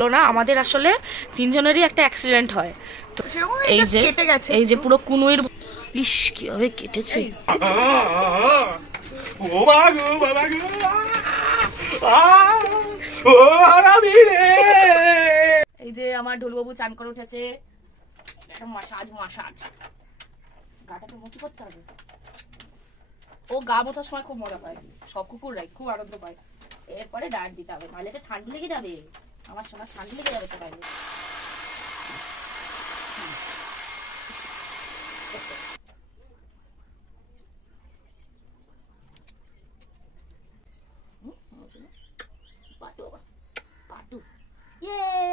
না আমাদের আসলে তিনজনেরই একটা অ্যাক্সিডেন্ট হয় তো এই যে পুরো কুনুইর ইস কিভাবে কেটেছে। এই যে আমার ঢোলবাবু চান করে উঠেছে, মাসাজ গাটাকে মুখি করতে হবে। ও গা মোছার সময় খুব মজা পায়, সব কুকুররাই খুব আনন্দ পায়। এরপরে ডায়েট দিতে হবে, নাহলে এটা ঠান্ডা লেগে যাবে। আমার সময় ঠান্ডা লেগে যাবে তো বাইরে।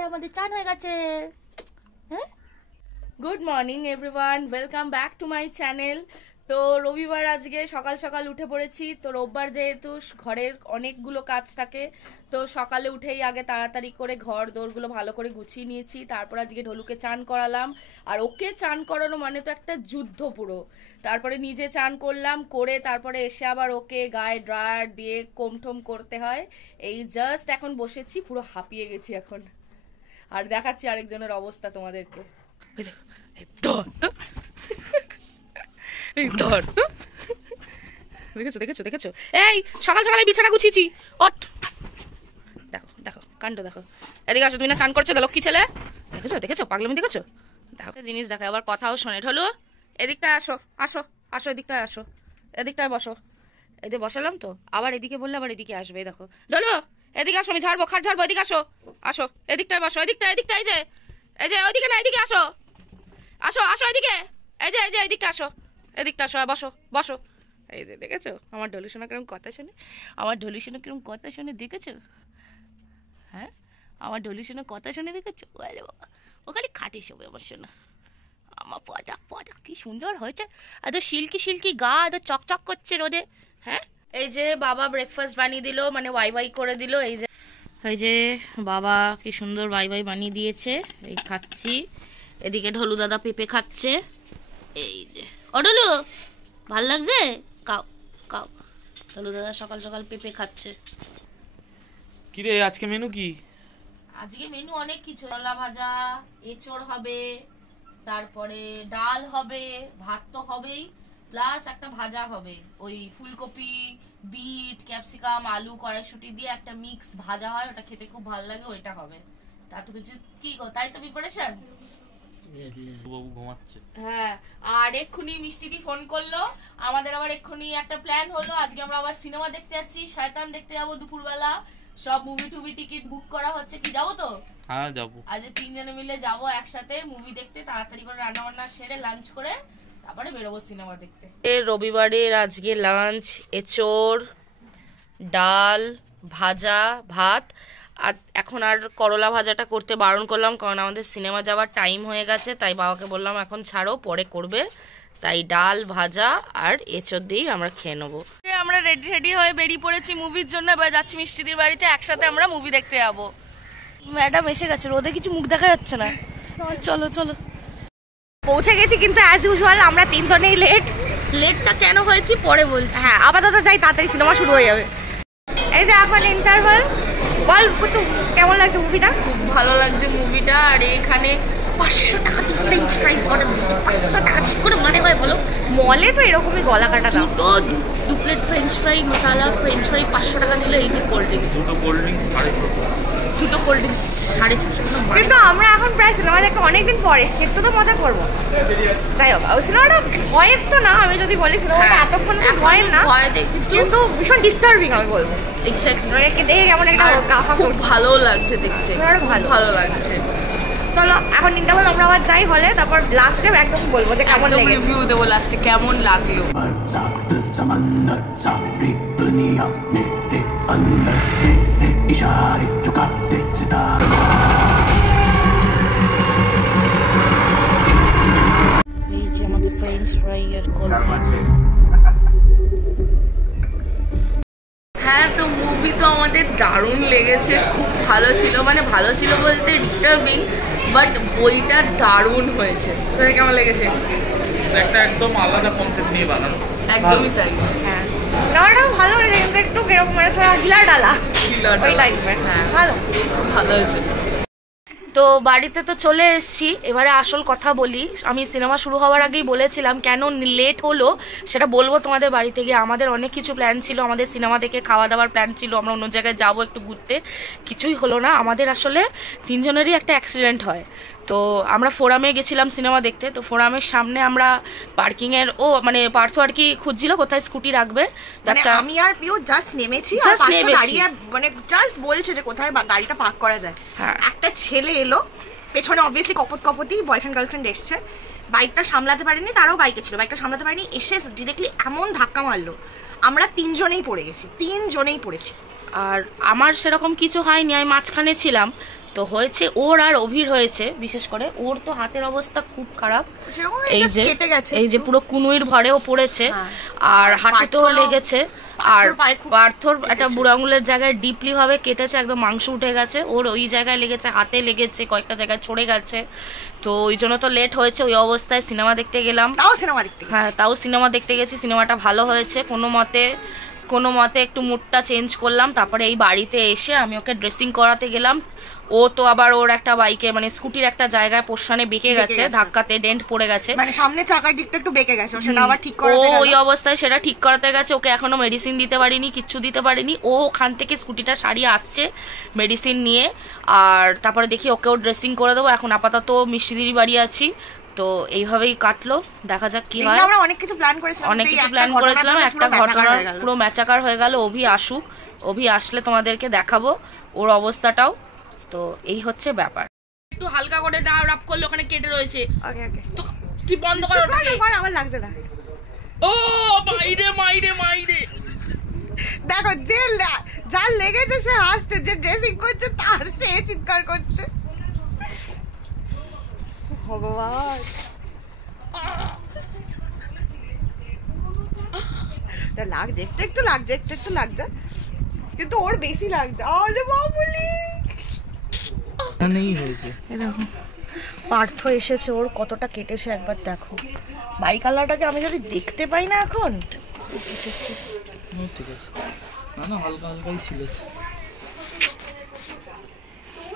আমাদের চান হয়ে গেছে। হ্যাঁ, good morning everyone, welcome back to my channel. তো রবিবার আজকে সকাল সকাল উঠে পড়েছি। তো রোববার যেহেতু ঘরের অনেকগুলো কাজ থাকে, তো সকালে উঠেই আগে তাড়াতাড়ি করে ঘর দোরগুলো ভালো করে গুছিয়ে নিয়েছি। তারপর আজকে ঢোলুকে চান করালাম, আর ওকে চান করানো মানে তো একটা যুদ্ধ পুরো। তারপরে নিজে চান করলাম, করে তারপরে এসে আবার ওকে গায়ে ড্রায়ার দিয়ে কোমঠোম করতে হয়। এই জাস্ট এখন বসেছি, পুরো হাঁপিয়ে গেছি এখন। আর দেখাচ্ছি আরেকজনের অবস্থা তোমাদেরকে। দেখেছো দেখেছো দেখেছো, এই সকাল সকালে বিছানা গুছিয়েছি। ওঠ, দেখো দেখো কাণ্ড দেখো। এদিকে আসো, তুমি না চান করছো লক্ষ্মী ছেলে। দেখেছো দেখেছো পাগলামি দেখেছো, দেখো জিনিস দেখো, আবার কথাও শোনে। ঢোলু এদিকটায় আসো, আসো আসো, এদিকটায় আসো, এদিকটায় বসো। এদিকে বসালাম তো, আবার এদিকে বললে আবার এদিকে আসবে। দেখো ঢোলু এদিকে আসো, আমি ঝাড়বো, খাট ঝাড়বো, এদিকে আসো, আসো এদিকটায় বসো, এদিকটা এদিকটা, এই যে ওইদিকে না, এদিকে আসো, আসো আসো এদিকে, এই যে এদিকটা আসো, এদিকটা আসো, বসো বসো। এই যে দেখেছো আমার ঢোলু শোনা কিরকম কথা শোনে, আমার ঢোলু শোনা কিরকম কথা শোনে দেখেছো। হ্যাঁ, আমার ঢোলু শোনা কথা শোনে দেখেছো। বলে বাবা, ও খালি খাটে শোবে আমার শোনা। আমার পটা পটা কি সুন্দর হয়েছে, এত সিল্কি সিল্কি গা, এত চকচক করছে রোদে। হ্যাঁ, এই যে বাবা ব্রেকফাস্ট বানিয়ে দিল, মানে ওয়াই করে দিল। এই যে বাবা কি সুন্দর ওয়াই বানিয়ে দিয়েছে, এই খাচ্ছি। এদিকে ঢোলু দাদা পেঁপে খাচ্ছে। এই যে ও ঢোলু, ভাল লাগছে, কাও কাও। ঢোলু দাদা সকাল সকাল পেঁপে খাচ্ছে। কি রে আজকে মেনু কি? আজকে মেনু অনেক কিছু, করলা ভাজা, এঁচড় হবে, তারপরে ডাল হবে, ভাত তো হবেই, প্লাস একটা ভাজা হবে, ওই ফুলকপি, বিট, ক্যাপসিকাম, আলু, কড়াইশুঁটি দিয়ে একটা মিক্স ভাজা হয়, ওটা খেতে খুব ভালো লাগে, ওইটা হবে। তা তো কিছু কি গো, তাই তো প্রিপারেশন। বাবু ঘুমাচ্ছে। হ্যাঁ, আর এক্ষুনি মিষ্টিদি ফোন করলো, আমাদের আবার এক্ষুনি একটা প্ল্যান হলো, আজকে আমরা আবার সিনেমা দেখতে যাচ্ছি, শয়তান দেখতে যাবো দুপুরবেলা। সব মুভি টুভি টিকিট বুক করা হচ্ছে, কি যাবো তো? হ্যাঁ যাবো, আজ তিনজনে মিলে যাবো একসাথে মুভি দেখতে, তাড়াতাড়ি করে রান্না বান্না সেরে লাঞ্চ করে তারপরে বেরোবো সিনেমা দেখতে। রবিবারের আজকে লাঞ্চ এঁচড়, ডাল, ভাজা, ভাত। আজ এখন আর করলা ভাজাটা করতে বারণ করলাম, কারণ আমাদের সিনেমা যাওয়ার টাইম হয়ে গেছে, তাই বাবাকে বললাম এখন ছাড়ো, পরে করবে। তাই ডাল, ভাজা আর এঁচড় দিয়েই আমরা খেয়ে নেবো। আমরা রেডি হয়ে বেরিয়ে পড়েছি মুভির জন্য, এবার যাচ্ছি মিষ্টিদির বাড়িতে, একসাথে আমরা মুভি দেখতে যাবো। ম্যাডাম এসে গেছে, রোদে কিছু মুখ দেখা যাচ্ছে না। চলো চলো, পৌঁছে গেছি, কিন্তু অ্যাজ ইউজুয়াল আমরা তিনজনেই লেটটা কেন হয়েছি পরে বলছি। হ্যাঁ, আপাতত যাই, তাড়াতাড়ি সিনেমা শুরু হয়ে যাবে। এই যে এখন ইন্টারভাল। বল কুতু, কেমন লাগছে মুভিটা? খুব ভালো লাগছে মুভিটা। আর এখানে 500 টাকা দিয়ে ফ্রেঞ্চ ফ্রাইজ অর্ডার দিয়েছে, 500 টাকা দিয়ে করে মানে হয় বলো? মলে তো এরকমই গলা কাটা দাম। দু প্লেট ফ্রেঞ্চ ফ্রাই, মশলা ফ্রেঞ্চ ফ্রাই 500 টাকা নিল। এই যে কোল্ড ড্রিঙ্কস, দুটো কোল্ড ড্রিঙ্কস 650। কিন্তু আমরা এখন প্রায় সিনেমা দেখতে অনেকদিন পর এসছি, একটু তো মজা করবো। যাই হোক, ওই সিনেমাটা ভয়ের তো না, আমি যদি বলি সিনেমাটা এতক্ষণ ভয়ের না, কিন্তু ভীষণ ডিস্টার্বিং আমি বলবো। এক্স্যাক্টলি, দেখে কেমন একটা খুব ভালো লাগছে দেখতে, ভালো লাগছে। চলো এখন ইন্টারভাল, আমরা আবার যাই হলে, তারপর লাস্টে একদম বলবো যে কেমন লেগেছে, রিভিউ দেবো লাস্টে কেমন লাগলো। এই যে আমাদের ফ্রেঞ্চ ফ্রাই আর কোল্ড ড্রিঙ্কস। হ্যাঁ, তো মুভি তো আমাদের দারুণ লেগেছে, খুব ভালো ছিল, মানে ভালো ছিল বলতে ডিস্টার্বিং, বাট বইটা দারুণ হয়েছে। তোদের কেমন লেগেছে? একটা একদম আলাদা কনসেপ্ট নিয়ে বানানো, একদমই তাই। হ্যাঁ, সিনেমাটাও ভালো হয়েছে, কিন্তু একটু কিরকম মানে থোড়া ঢিলা ডালা ওই টাইপের। হ্যাঁ, ভালো হয়েছে। তো বাড়িতে তো চলে এসেছি, এবারে আসল কথা বলি। আমি সিনেমা শুরু হওয়ার আগেই বলেছিলাম কেন লেট হলো সেটা বলবো তোমাদের। বাড়িতে গিয়ে আমাদের অনেক কিছু প্ল্যান ছিল, আমাদের সিনেমা দেখে খাওয়া দাওয়ার প্ল্যান ছিল, আমরা অন্য জায়গায় যাবো একটু ঘুরতে, কিছুই হলো না। আমাদের আসলে তিনজনেরই একটা অ্যাক্সিডেন্ট হয়। তো আমরা ফোরামে গেছিলাম সিনেমা দেখতে, তো ফোরামের সামনে আমরা পার্কিং এর মানে পার্থ আর কি খুঁজছিল কোথায় স্কুটি রাখবে। মানে আমি আর পিও জাস্ট নেমেছি, আর Just পার্থ নেমেছি। দাঁড়িয়ে মানে জাস্ট বলছে যে কোথায় গাড়িটা পার্ক করা যায়। হ্যাঁ। একটা ছেলে এলো পেছনে, অবভিয়াসলি কপতি বয়ফ্রেন্ড গার্লফ্রেন্ড এসছে, বাইকটা সামলাতে পারেনি, তারাও বাইকে ছিল, বাইকটা সামলাতে পারেনি, এসে ডিরেক্টলি এমন ধাক্কা মারলো, আমরা তিনজনেই পড়ে গেছি, তিনজনেই পড়েছি। আর আমার সেরকম কিছু হয়নি, আমি মাঝখানে ছিলাম। তো হয়েছে ওর আর অভির হয়েছে, বিশেষ করে ওর তো হাতের অবস্থা খুব খারাপ, সেরকম এই just যে কেটে গেছে এই যে একটু। পুরো কুনুইর ভরেও পড়েছে। হ্যাঁ। আর হাঁটুতেও পার্থরও- লেগেছে। আর পার্থর পায়ে খুব পার্থর একটা লেগেছে। বুড়ো আঙুলের জায়গায় ডিপলি ভাবে কেটেছে, একদম মাংস উঠে গেছে, ওর ওই জায়গায় লেগেছে, হাতে লেগেছে, কয়েকটা জায়গায় ছড়ে গেছে। তো ওই জন্য তো লেট হয়েছে। ওই অবস্থায় সিনেমা দেখতে গেলাম। তাও সিনেমা দেখতে গেছি। হ্যাঁ, তাও সিনেমা দেখতে গেছি, সিনেমাটা ভালো হয়েছে কোনো মতে একটু মুডটা চেঞ্জ করলাম। তারপরে এই বাড়িতে এসে আমি ওকে ড্রেসিং করাতে গেলাম। ও তো আবার ওর একটা বাইকে মানে স্কুটির একটা জায়গায় পোর্শনে বেঁকে গেছে, গেছে। ধাক্কাতে ডেন্ট পড়ে গেছে। মানে সামনে চাকার দিকটা একটু বেঁকে গেছে, সেটা আবার ঠিক ও করাতে ওই গেল। অবস্থায় সেটা ঠিক করাতে গেছে, ওকে এখনো মেডিসিন দিতে পারিনি, কিচ্ছু দিতে পারিনি। ও ওখান থেকে স্কুটিটা সারিয়ে আসছে মেডিসিন নিয়ে। আর তারপরে দেখি ওকেও ড্রেসিং করে দেবো। এখন আপাতত মিষ্টিদির বাড়ি আছি, তো এইভাবেই কাটলো, দেখা যাক কি হয়। আমরা অনেক কিছু প্ল্যান করেছিলাম, অনেক কিন্তু এই কিছু একটা প্ল্যান ঘটনার করেছিলাম, জন্য একটা পুরো ম্যাচাকার ঘটনা হয়ে গেল। পুরো ম্যাচাকার হয়ে গেল। অভি আসুক, অভি আসলে তোমাদেরকে দেখাবো ওর অবস্থাটাও। তো এই হচ্ছে ব্যাপার। একটু হালকা করে রাপ করলে ওখানে কেটে রয়েছে, ওকে ওকে, তো তুই বন্ধ কর ওটাকে। আমার লাগছে না। ও মাইরে মাইরে মাইরে, দেখো যে যার লেগেছে সে হাসছে, যে ড্রেসিং করছে তার সে চিৎকার করছে। ভগবান, লাগছে একটু লাগছে, একটু লাগছে, কিন্তু ওর বেশি লাগছে। আরে বাবুলি, এখানেই হয়েছে। দেখো পার্থ এসেছে, ওর কতটা কেটেছে একবার দেখো। বাইক আলাটাকে আমি যদি দেখতে পাই না এখন। ঠিক আছে, না হালকা হালকাই ছিল।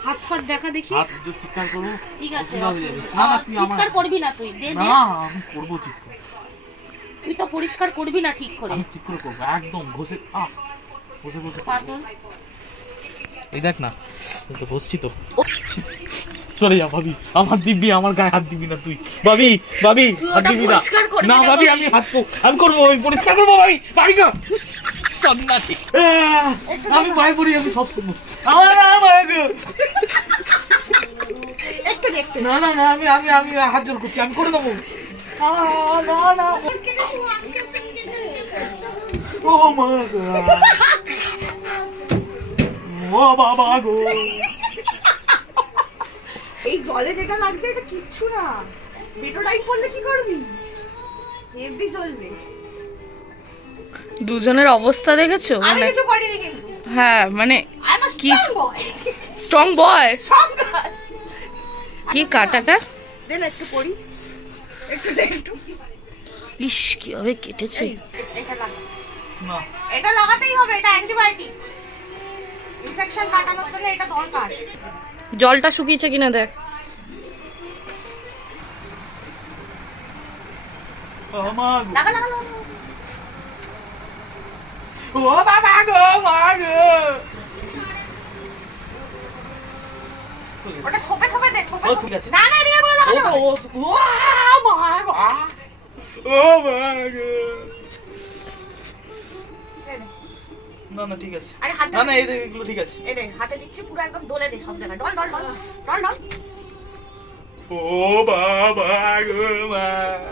হাত ফাত দেখা দেখি। হাত দুটো চিৎকার করবো। ঠিক আছে, অসুবিধা হয়ে যাবে। না তুই আমার চিৎকার করবি না, তুই দে দে, না আমি করবো চিৎকার, তুই তো পরিষ্কার করবি না ঠিক করে। আমি ঠিক করে করবো একদম ঘষে ঘষে ঘষে। পাতল এই দেখ না, এই তো ঘষছি তো। চলে যা ভাবি, আমার দিবি, আমার গায়ে হাত দিবি না তুই। ভাবি ভাবি তুই হাত ওটা দিবি না। পরিষ্কার করবি না না ভাবি, ভাবি। আমি আমি করবো, আমি পরিষ্কার করবো ভাবি। ভাবি গো সন্ন্যাসী, আমি পায়ে পড়ি, আমি সব করবো। আমার গো একটু দেখতে না না না, আমি আমি আমি হাত জোর করছি, আমি করে দেবো। না না, ও মা গো, ও বাবা গো। এই জলে যেটা লাগছে এটা কিচ্ছু না, বেটোডাইন পড়লে কি করবি, হেভি জ্বলবে। দুজনের অবস্থা দেখেছো? আমি মানে কিছু করিনি কিন্তু, হ্যাঁ মানে আই এম আ কি? স্ট্রং বয়, স্ট্রং বয়। স্ট্রং। কি কাটাটা দেন একটু করি, একটু দে একটু। ইস কিভাবে কেটেছে। এটা লাগা, না এটা লাগাতেই হবে, এটা অ্যান্টিবায়োটিক, ইনফেকশন কাটানোর জন্য এটা দরকার। জলটা শুকিয়েছে কিনা দেখ। ও মা গো, লাগা লাগা লাগা। ও বাবা গো, মা গো। ওটা থোপে থোপে দে, থোপে ও থোপে। ঠিক আছে। না না এদিকে করে লাগাতে হবে। ও মা গো, ও মা গো। দে, দে। না না ঠিক আছে, আরে হাতে না না এগুলো ঠিক আছে। এই দে, হাতে দিচ্ছি, পুরো একদম ডলে দে সব জায়গায়, ডল ডল ডল ডল ডল। ও বাবা গো মা।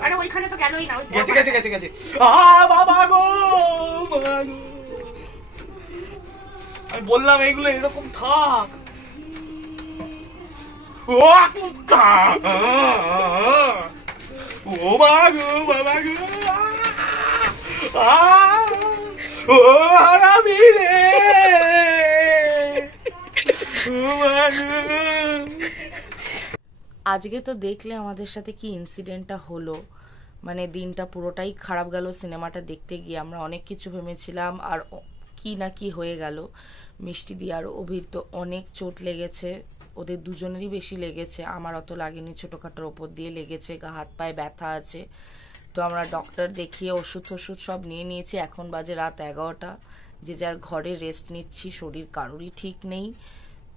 আরে ওইখানে তো গেলই না, ওই গেছে গেছে গেছে গেছে। বাবা গো, মা গো। আমি বললাম এইগুলো এরকম থাক। ও কুত্তা, ও মা গো, বাবা গো। ও হারামি রে, ও মা গো। আজকে তো দেখলে আমাদের সাথে কি ইনসিডেন্টটা হলো, মানে দিনটা পুরোটাই খারাপ গেল। সিনেমাটা দেখতে গিয়ে আমরা অনেক কিছু ভেবেছিলাম, আর কি না কি হয়ে গেল। মিষ্টি দি আর অভির তো অনেক চোট লেগেছে, ওদের দুজনেরই বেশি লেগেছে, আমার অত লাগেনি, ছোটোখাটোর ওপর দিয়ে লেগেছে, গা হাত পায়ে ব্যথা আছে। তো আমরা ডক্টর দেখিয়ে ওষুধ সব নিয়ে নিয়েছি। এখন বাজে রাত 11টা, যে যার ঘরে রেস্ট নিচ্ছি, শরীর কারোরই ঠিক নেই।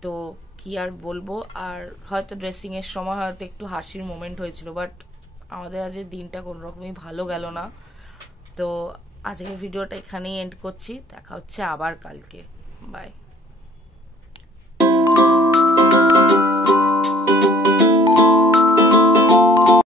তো কি আর বলবো, আর হয়তো ড্রেসিংয়ের সময় হয়তো একটু হাসির মোমেন্ট হয়েছিল, বাট আমাদের আজকের দিনটা কোনো রকমই ভালো গেল না। তো আজকের ভিডিওটা এখানেই এন্ড করছি, দেখা হচ্ছে আবার কালকে, বাই।